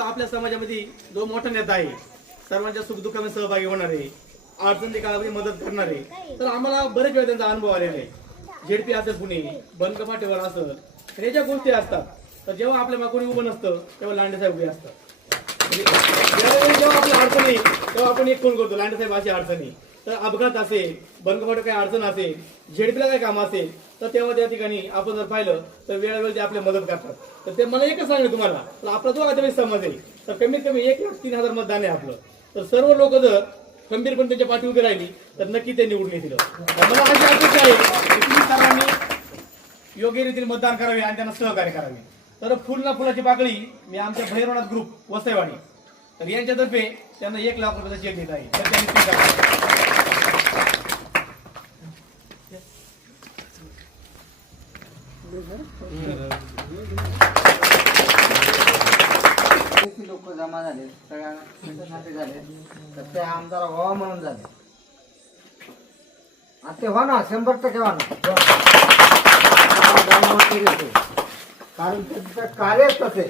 आपल्या समाजामध्ये जो मोठा नेता आहे सर्वांच्या सुखदुःखामध्ये सहभागी होणारे अडचणी काळामध्ये मदत करणारे तर आम्हाला बरेच वेळ त्यांचा अनुभव आलेला आहे. झेडपी असेल कुणी बनकपाटेवर असेल तर या ज्या गोष्टी असतात तर जेव्हा आपल्या मागे कोणी उभं नसतं तेव्हा लांडेसाहेब उभे असतात. जेव्हा आपल्या अडचणी तेव्हा आपण एक फोन करतो लांडेसाहेब अशी अडचणी. तर अपघात असेल बनकपाट काही अडचण असेल झेडपीला काही काम असेल तर तेव्हा त्या ठिकाणी आपण जर पाहिलं तर वेळोवेळी ते आपल्या मदत करतात. तर ते मला एकच सांगेल तुम्हाला तर आपला जो आता समाज आहे तर कमीत कमी एक लाख तीन हजार मतदान आहे आपलं. तर सर्व लोक जर खंबीरपणे त्यांच्या पाठी उभी राहिली तर नक्की ते निवडून येतील. मला अशी अपेक्षा आहे की तुम्ही सर्वांनी योग्य रीतीने मतदान करावे आणि त्यांना सहकार्य करावे. तर फुल ना फुलाची पाकळी मी आमच्या भैरवनाथ ग्रुप वसईवाडी. तर यांच्यातर्फे त्यांना एक लाख रुपयाचा चेक देत आहे. तर त्यांनी लोक जमा झाले? सगळ्यांना झाले. तर ते आमदार व्हावा म्हणून झाले. ते व्हा ना शंभर टक्के व्हा ना. कारण त्यांचं कार्यच तसे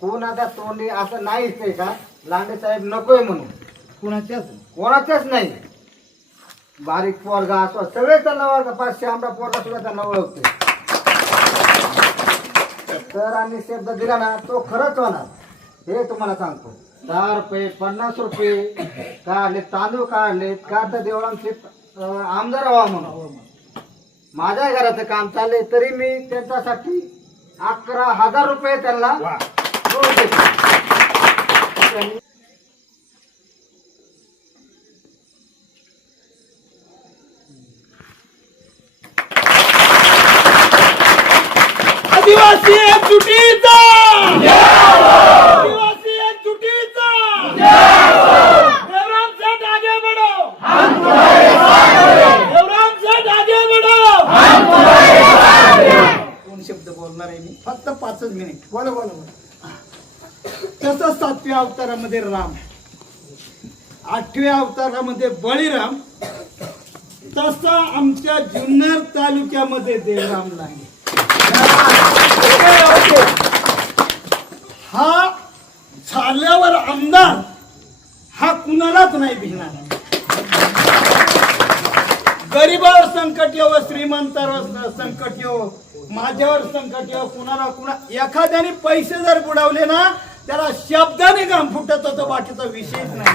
कोण आता तोंडी असं नाहीच आहे का? लांडे साहेब नकोय म्हणून. कुणाच्याच कोणाच्याच नाही. बारीक पोरगा असो सगळे त्यांना ओळखतात पाचशे आमचा पोरगा सुद्धा त्यांना ओळखते तर आणि शब्द दिला ना तो खरंच होणार. हे तुम्हाला सांगतो. दहा रुपये पन्नास रुपये काढले तांदूळ काढले का तर देवळांचे आमदार व्हा म्हणून. माझ्या घराचं काम चाललंय तरी मी त्यांच्यासाठी अकरा हजार रुपये त्यांना आदिवासी एकजुटीचा आदिवासी एकजुटीचा देवराम सेठ आगे बढ़ो देवराम सेठ आगे बढ़ो शब्द बोलणार आहे मी? फक्त पाचच मिनिट. बोला बोला बोला. तसं सातव्या अवतारामध्ये राम. आठव्या अवतारामध्ये बळीराम. तसा आमच्या जुन्नर तालुक्यामध्ये देवराम लागे हा झाल्यावर आमदार हा कुणालाच नाही भिणार. गरीबावर संकट येव श्रीमंतावर संकट येव माझ्यावर संकट येव कुणाला कुणा एखाद्याने पैसे जर बुडवले ना त्याला शब्दाने काम फुटत होतो बाकीचा विषयच नाही.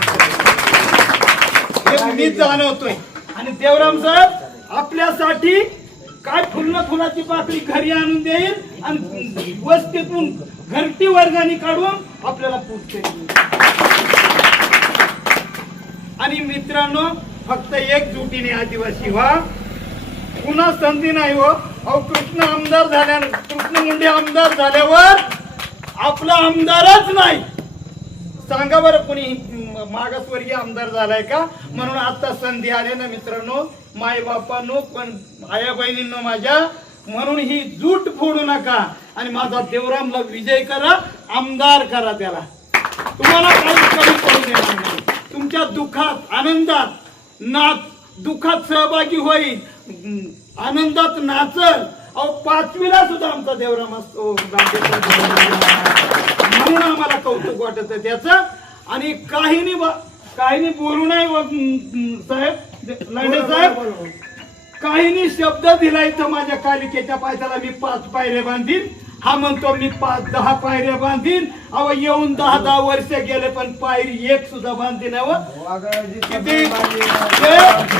हे मी जाणवतोय. आणि देवराम साहेब आपल्यासाठी काय फुलं फुलाची पाकळी घरी आणून देईल आणि वस्तीतून घरटी वर्गाने काढून आपल्याला पूजते. आणि मित्रांनो फक्त एकजुटीने आदिवासी व्हा. पुन्हा संधी नाही हो. अहो कृष्ण आमदार झाल्या कृष्ण मुंडे आमदार झाल्यावर आपला आमदारच नाही. सांगा बरं कोणी मागासवर्गीय आमदार झालाय का? म्हणून आता संधी आले ना मित्रांनो माय बापांनो पण आया बहिणींनो माझ्या म्हणून ही जूट फोडू नका. आणि माझा देवरामला विजय करा आमदार करा त्याला. तुम्हाला काही कमी करू देणार नाही. तुमच्या दुःखात आनंदात नाच दुःखात सहभागी होईल. आनंदात नाचल. अहो पाचवीला सुद्धा आमचा देवराम असतो. म्हणून आम्हाला कौतुक वाटत आहे त्याचं. आणि काहीनी काहीनी बोलू अं, साहेब. लांडे साहेब. काहीनी शब्द दिला इथं माझ्या कालिकेच्या पायथ्याला मी पाच पायऱ्या बांधीन. हा म्हणतो मी पाच दहा पायऱ्या बांधीन. अहो येऊन दहा दहा वर्ष गेले पण पायरी एक सुद्धा नाही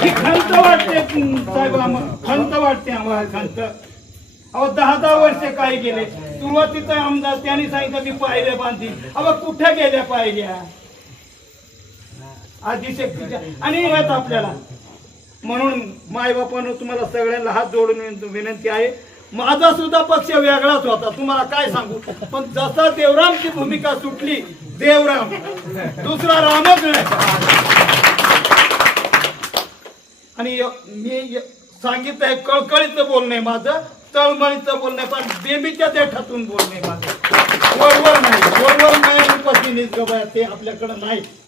ही खंत वाटते साहेब आम्हाला खंत वाटते आम्हाला खंत. अहो दहा दहा वर्ष काय गेले सुरुवातीचा आमदार त्यांनी सांगितलं मी पायऱ्या बांधतील. अहो कुठे गेल्या पायऱ्या? आदिशक्तीच्या. आणि येत आपल्याला म्हणून मायबापानं तुम्हाला सगळ्यांना हात जोडून विनंती आहे. माझा सुद्धा पक्ष वेगळाच होता. तुम्हाला काय सांगू? पण जसा देवरामची भूमिका सुटली देवराम. दुसरा रामच आणि मी सांगितलंय कळकळीचं बोलणं माझं. तळमळीचं बोलणे पण बेबीच्या देठातून बोलणे माझं. वरवर नाही वरवर नाही उपाशी ते आपल्याकडं नाही.